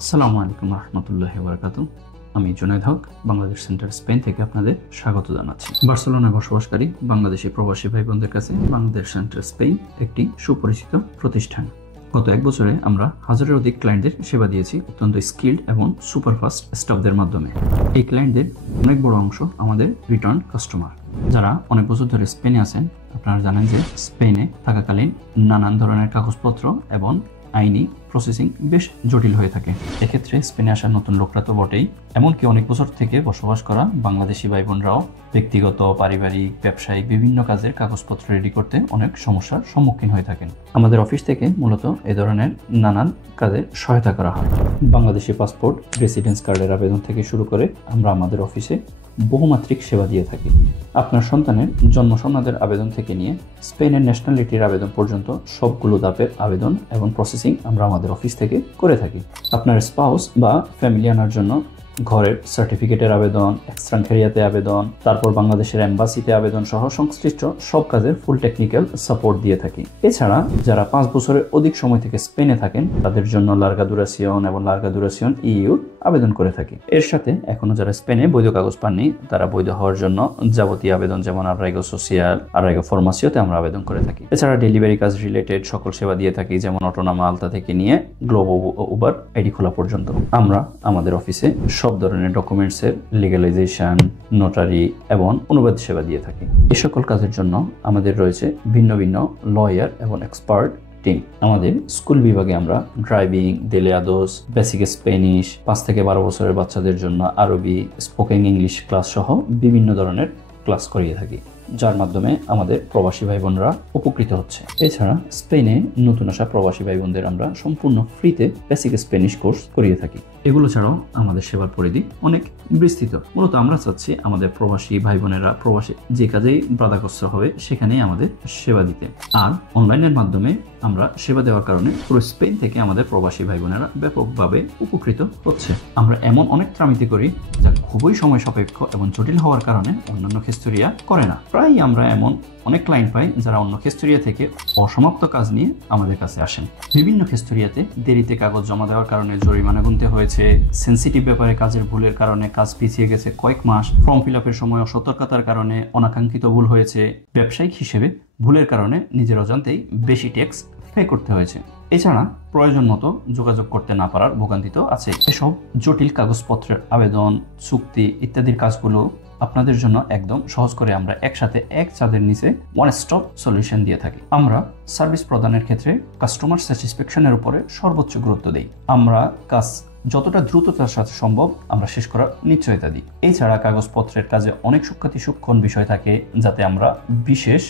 আসসালামু আলাইকুম রহমতুল্লাহি ওয়া বারাকাতুহু। আমি জুনায়েদ হক, বাংলাদেশ সেন্টার স্পেন থেকে আপনাদের স্বাগত জানাচ্ছি। বার্সেলোনায় বসবাসকারী বাংলাদেশি প্রবাসী ভাই বোনদের কাছে বাংলাদেশ সেন্টার স্পেন একটি সুপরিচিত প্রতিষ্ঠান। গত এক বছরে আমরা হাজারের অধিক ক্লায়েন্টদের সেবা দিয়েছি অত্যন্ত স্কিল্ড এবং সুপারফাস্ট স্টাফদের মাধ্যমে। এই ক্লায়েন্টদের অনেক বড় অংশ আমাদের রিটার্ন কাস্টমার, যারা অনেক বছর ধরে স্পেনে আছেন। আপনারা জানেন যে স্পেনে থাকাকালীন নানান ধরনের কাগজপত্র এবং আইনি প্রসেসিং বেশ জটিল হয়ে থাকে। এক্ষেত্রে স্পেনে আসা নতুন লোকরা তো বটেই, এমনকি অনেক বছর থেকে বসবাস করা বাংলাদেশি ভাই বোনরাও ব্যক্তিগত, পারিবারিক, ব্যবসায়িক বিভিন্ন কাজের কাগজপত্র রেডি করতে অনেক সমস্যার সম্মুখীন হয়ে থাকেন। আমাদের অফিস থেকে মূলত এ ধরনের নানান কাজে সহায়তা করা হয়। বাংলাদেশি পাসপোর্ট, রেসিডেন্স কার্ডের আবেদন থেকে শুরু করে আমরা আমাদের অফিসে বহুমাত্রিক সেবা দিয়ে থাকি। আপনার সন্তানের জন্ম সনদের আবেদন থেকে নিয়ে স্পেনের ন্যাশনালিটির আবেদন পর্যন্ত সবগুলো ধাপের আবেদন এবং প্রসেসিং আমরা আমাদের অফিস থেকে করে থাকি। আপনার স্পাউস বা ফ্যামিলি আনার জন্য ঘরের সার্টিফিকেটের আবেদন, এক্সট্রানখেরিয়াতে আবেদন, তারপর বাংলাদেশের এম্বাসিতে আবেদন সহ সংশ্লিষ্ট সব কাজের ফুল টেকনিক্যাল সাপোর্ট দিয়ে থাকি। এছাড়া যারা 5 বছরের অধিক সময় থেকে স্পেনে থাকেন তাদের জন্য লার্গা দুরাসিয়ন এবং লার্গা দুরাসিয়ন ইইউ আবেদন করে থাকি। এর সাথে এখনো যারা স্পেনে বৈধ কাগজ পাননি তারা বৈধ হওয়ার জন্য যাবতীয় আবেদন যেমন আররাইগো সোশিয়াল, আররাইগো ফরমাসিওতে আমরা আবেদন করে থাকি। এছাড়া ডেলিভারি কাজ রিলেটেড সকল সেবা দিয়ে থাকি, যেমন অটোনামা আলতা থেকে নিয়ে গ্লোব উবার আইডি খোলা পর্যন্ত। আমরা আমাদের অফিসে সব ধরনের ডকুমেন্টসের লিগ্যালাইজেশন, নোটারি এবং অনুবাদ সেবা দিয়ে থাকি। এই সকল কাজের জন্য আমাদের রয়েছে ভিন্ন ভিন্ন লয়ার এবং এক্সপার্ট টিম। আমাদের স্কুল বিভাগে আমরা ড্রাইভিং, দেলেয়াদোস, বেসিক স্পেনিশ, 5 থেকে 12 বছরের বাচ্চাদের জন্য আরবি, স্পোকেন ইংলিশ ক্লাস সহ বিভিন্ন ধরনের ক্লাস করিয়ে থাকি, যার মাধ্যমে আমাদের প্রবাসী ভাই বোনরা উপকৃত হচ্ছে। এছাড়া স্পেনে নতুন আসা প্রবাসী ভাই বোনদের আমরা সম্পূর্ণ ফ্রিতে বেসিক স্পেনিশ কোর্স করিয়ে থাকি। এগুলো ছাড়াও আমাদের সেবার পরিধি অনেক বিস্তৃত। মূলত আমরা চাচ্ছি আমাদের প্রবাসী ভাই বোনেরা প্রবাসী যে কাজেই বাধাগ্রস্ত হবে সেখানেই আমাদের সেবা দিতে। আর অনলাইনের মাধ্যমে আমরা সেবা দেওয়ার কারণে পুরো স্পেন থেকে আমাদের প্রবাসী ভাই বোনেরা ব্যাপকভাবে উপকৃত হচ্ছে। আমরা এমন অনেক ট্রামিতি করি যা খুবই সময় সাপেক্ষ এবং জটিল হওয়ার কারণে অন্যান্য খেস্তুরিয়া করে না। প্রায় আমরা এমন অনেক ক্লায়েন্ট পাই যারা অন্য খেস্তুরিয়া থেকে অসমাপ্ত কাজ নিয়ে আমাদের কাছে আসেন। বিভিন্ন খেস্তুরিয়াতে দেরিতে কাগজ জমা দেওয়ার কারণে জরিমানা গুনতে হয়েছে, সেন্সিটিভ ব্যাপারে কাজের ভুলের কারণে কাজ পিছিয়ে গেছে কয়েক মাস, ফর্ম ফিল আপের সময় অসতর্কতার কারণে অনাকাঙ্ক্ষিত ভুল হয়েছে, ব্যবসায়িক হিসেবে ভুলের কারণে নিজের অজান্তেই বেশি ট্যাক্স পে করতে হয়েছে। এছাড়া প্রয়োজন মতো যোগাযোগ করতে না পারার ভোগান্তি তো আছে। এসব জটিল কাগজপত্রের আবেদন, চুক্তি ইত্যাদির কাজগুলো আপনাদের জন্য একদম সহজ করে আমরা একসাথে এক ছাদের নিচে ওয়ান স্টপ সলিউশন দিয়ে থাকি। আমরা সার্ভিস প্রদানের ক্ষেত্রে কাস্টমার স্যাটিসফ্যাকশনের উপরে সর্বোচ্চ গুরুত্ব দিই। আমরা কাজ যতটা দ্রুততার সাথে সম্ভব আমরা শেষ করার নিশ্চয়তা দিই। এছাড়া কাগজপত্রের কাজে অনেক সূক্ষ্ম বিষয় থাকে, যাতে আমরা বিশেষ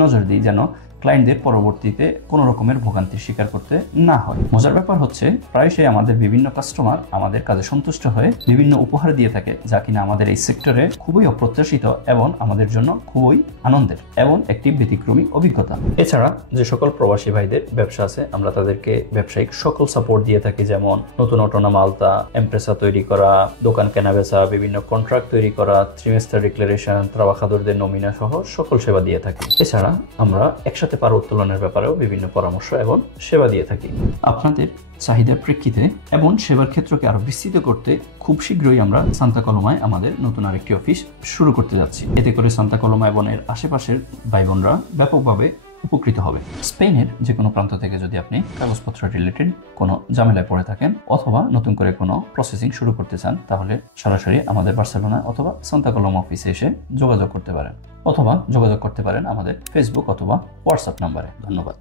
নজর দিই যেন ক্লায়েন্টদের পরবর্তীতে কোনো রকমের ভোগান্তির শিকার করতে না হয়। মজার ব্যাপার হচ্ছে প্রায়শই আমাদের বিভিন্ন কাস্টমার আমাদের কাজে সন্তুষ্ট হয়ে বিভিন্ন উপহার দিয়ে থাকে, যা কিনা আমাদের এই সেক্টরে খুবই অপ্রত্যাশিত এবং আমাদের জন্য খুবই আনন্দের এবং একটি ব্যতিক্রমী অভিজ্ঞতা। এছাড়া যে সকল প্রবাসী ভাইদের ব্যবসা আছে আমরা তাদেরকে ব্যবসায়িক সকল সাপোর্ট দিয়ে থাকি, যেমন নতুন অটোনামা আলতা, এমপ্রেসা তৈরি করা, দোকান কেনাবেচা, বিভিন্ন কন্ট্রাক্ট তৈরি করা, ট্রিমেস্টার ডিক্লারেশন, ট্রাবাখাদরদের নমিনা সহ সকল সেবা দিয়ে থাকি। এছাড়া আমরা একসাথে পার উত্তোলনের ব্যাপারেও বিভিন্ন পরামর্শ এবং সেবা দিয়ে থাকি। আপনাদের চাহিদার প্রেক্ষিতে এবং সেবার ক্ষেত্রকে আরো বিস্তৃত করতে খুব শীঘ্রই আমরা সান্তা কলোমায় আমাদের নতুন আরেকটি অফিস শুরু করতে যাচ্ছি। এতে করে সান্তা কলোমা এবং এর আশেপাশের ভাই বোনরা ব্যাপকভাবে উপকৃত হবে। স্পেনের যে কোনো প্রান্ত থেকে যদি আপনি কাগজপত্র রিলেটেড কোনো ঝামেলায় পড়ে থাকেন অথবা নতুন করে কোনো প্রসেসিং শুরু করতে চান, তাহলে সরাসরি আমাদের বার্সেলোনা অথবা সান্তা কলোমা অফিসে এসে যোগাযোগ করতে পারেন, অথবা যোগাযোগ করতে পারেন আমাদের ফেসবুক অথবা হোয়াটসঅ্যাপ নাম্বারে। ধন্যবাদ।